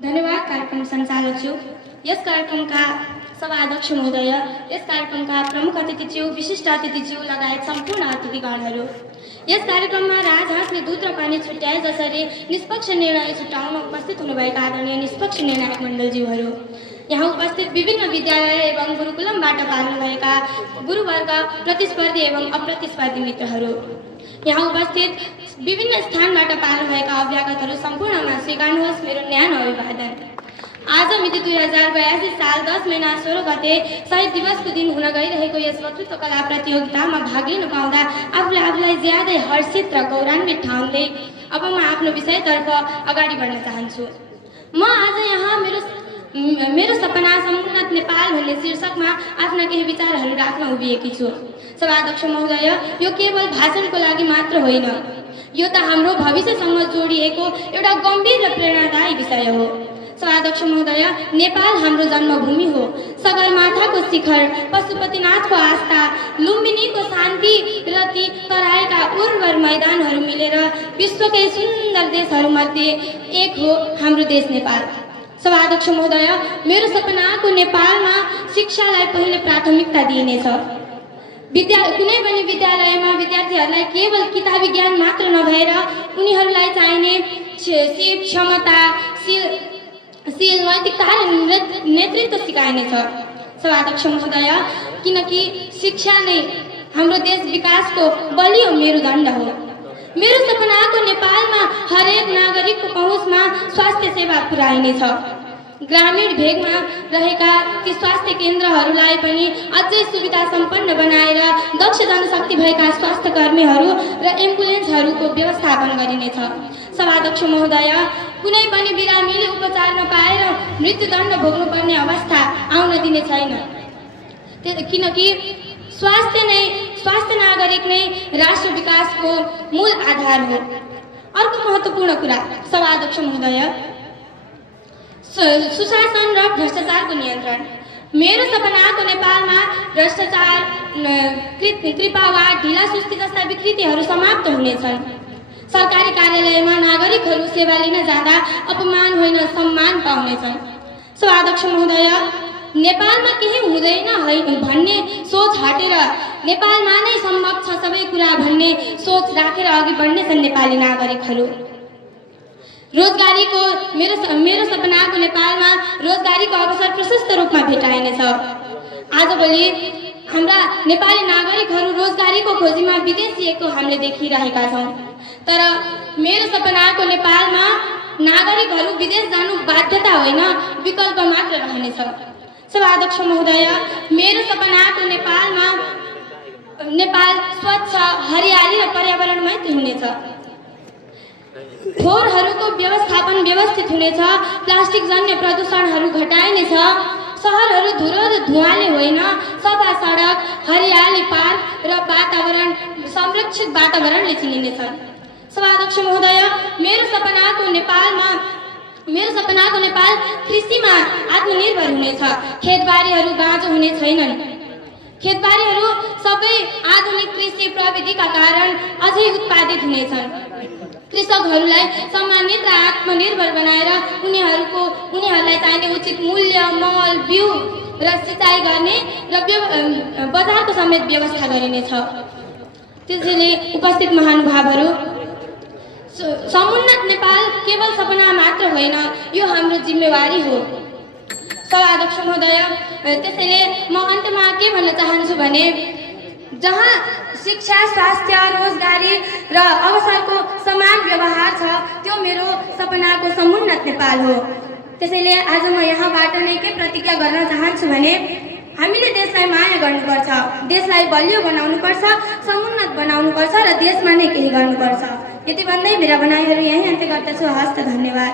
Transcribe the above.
धन्यवाद कार्यक्रम सञ्चालकज्यू, यस कार्यक्रमका सभा अध्यक्ष महोदय, यस कार्यक्रमका प्रमुख अतिथिज्यू, विशिष्ट अतिथिज्यू लगायत सम्पूर्ण अतिथिगणहरू। यस कार्यक्रममा राजहाँसले दूध र पानी छुट्याए जसरी निष्पक्ष निर्णय छुट्याउन उपस्थित हुनुभएका आदरणीय निष्पक्ष निर्णायक मण्डलज्यूहरू, यहाँ उपस्थित विभिन्न विद्यालय एवं गुरुकुलमबाट पाल्नुभएका गुरुवर्ग, प्रतिस्पर्धी एवं अप्रतिस्पर्धी मित्रहरू, यहाँ उपस्थित विभिन्न स्थानबाट पाल्नुभएका अभ्यागतहरू सम्पूर्णमा स्वीकार्नुहोस् मेरो न्यानो अभिवादन। आज मिति 2082 साल 10 महिना 16 गते शहीद दिवसको दिन हुन गइरहेको यस वक्तृत्व कला प्रतियोगितामा भाग लिन पाउँदा आफूलाई ज्यादै हर्षित र गौरवान्वित ठान्दै अब म आफ्नो विषयतर्फ अगाडि बढ्न चाहन्छु। म आज यहाँ मेरो सपना समुन्नत नेपाल भन्ने शीर्षकमा आफ्ना केही विचारहरू राख्न उभिएकी छु। सभाध्यक्ष महोदय, यो केवल भाषणको लागि मात्र होइन, यो त हाम्रो भविष्यसँग जोडिएको एउटा गम्भीर र प्रेरणादायी विषय हो। सभाध्यक्ष महोदय, नेपाल हाम्रो जन्मभूमि हो। सगरमाथाको शिखर, पशुपतिनाथको आस्था, लुम्बिनीको शान्ति र ती तराईका उर्वर मैदानहरू मिलेर विश्वकै सुन्दर देशहरूमध्ये एक हो हाम्रो देश नेपाल। सभाध्यक्ष महोदय, मेरो सपनाको नेपालमा शिक्षालाई पहिले प्राथमिकता दिइनेछ। कुनै पनि विद्यालयमा विद्यार्थीहरूलाई केवल किताबी ज्ञान मात्र नभएर उनीहरूलाई चाहिने सिप, क्षमता, शील, नैतिकता र नेतृत्व सिकाइनेछ। सभाध्यक्ष महोदय, किनकि शिक्षा नै हाम्रो देश विकासको बलियो मेरुदण्ड हो। मेरो सपनाको नेपालमा हरेक नागरिकको पहुँचमा स्वास्थ्य सेवा पुर्याइनेछ। ग्रामीण भेगमा रहेका ती स्वास्थ्य केन्द्रहरूलाई पनि अझै सुविधा सम्पन्न बनाएर दक्ष जनशक्ति भएका स्वास्थ्य कर्मीहरू र एम्बुलेन्सहरूको व्यवस्थापन गरिनेछ। सभाध्यक्ष महोदय, कुनै पनि बिरामीले उपचार नपाएर मृत्युदण्ड भोग्नुपर्ने अवस्था आउन दिने छैन, किनकि स्वास्थ्य नागरिक नै राष्ट्र विकासको मूल आधार हो। अर्को महत्त्वपूर्ण कुरा सभाध्यक्ष महोदय, सुशासन र भ्रष्टाचारको नियन्त्रण। मेरो सपनाको नेपालमा भ्रष्टाचार, कृपावाद, ढिलासुस्ती जस्ता विकृतिहरू समाप्त हुनेछन्। सरकारी कार्यालयमा नागरिकहरू सेवा लिन जाँदा अपमान होइन सम्मान पाउनेछन्। सभाध्यक्ष महोदय, नेपालमा केही हुँदैन भन्ने सोच हटेर नेपालमा नै सम्भव छ सबै कुरा भन्ने सोच राखेर अघि बढ्नेछन् नेपाली नागरिकहरू। रोजगारीको मेरो सपनाको नेपालमा रोजगारीको अवसर प्रशस्त रूपमा भेटाइनेछ। आजभोलि हाम्रा नेपाली नागरिकहरू रोजगारीको खोजीमा विदेशिएको हामीले देखिरहेका छौँ, तर मेरो सपनाको नेपालमा नागरिकहरू विदेश जानु बाध्यता होइन विकल्प मात्र रहनेछ। सभाध्यक्ष महोदय, मेरो सपनाको नेपाल स्वच्छ, हरियाली र पर्यावरण मैत्री हुनेछ। फोहोरहरूको व्यवस्थापन व्यवस्थित हुनेछ। प्लास्टिक जन्य प्रदूषणहरू घटाइनेछ। सहरहरू धुलो र धुवाले होइन, सफा सडक, हरियाली पार्क र वातावरण, संरक्षित वातावरणले चिनिनेछ। सभाध्यक्ष महोदय, मेरो सपनाको नेपाल कृषिमा आत्मनिर्भर हुनेछ। खेतबारीहरू बाँझो हुने छैनन्। खेतबारीहरू सबै आधुनिक कृषि प्रविधिका कारण अझै उत्पादित हुनेछन्। कृषकहरूलाई सम्मानित र आत्मनिर्भर बनाएर उनीहरूलाई चाहिने उचित मूल्य, मल, बिउ र सिँचाइ गर्ने र बजारको समेत व्यवस्था गरिनेछ। त्यसैले उपस्थित महानुभावहरू, समुन्नत नेपाल केवल सपना मात्र होइन, यो हाम्रो जिम्मेवारी हो। सभाध्यक्ष महोदय, त्यसैले म अन्त्यमा के भन्न चाहन्छु भने जहाँ शिक्षा, स्वास्थ्य, रोजगारी र अवसरको समान व्यवहार छ त्यो मेरो सपनाको समुन्नत नेपाल हो। त्यसैले आज म यहाँबाट नै के प्रतिज्ञा गर्न चाहन्छु भने हामीले देशलाई माया गर्नुपर्छ, देशलाई बलियो बनाउनुपर्छ, समुन्नत बनाउनुपर्छ र देशमा नै केही गर्नुपर्छ। यति भन्दै मेरा भनाइहरू यहीँ अन्त्य गर्दछु। हस्त, धन्यवाद।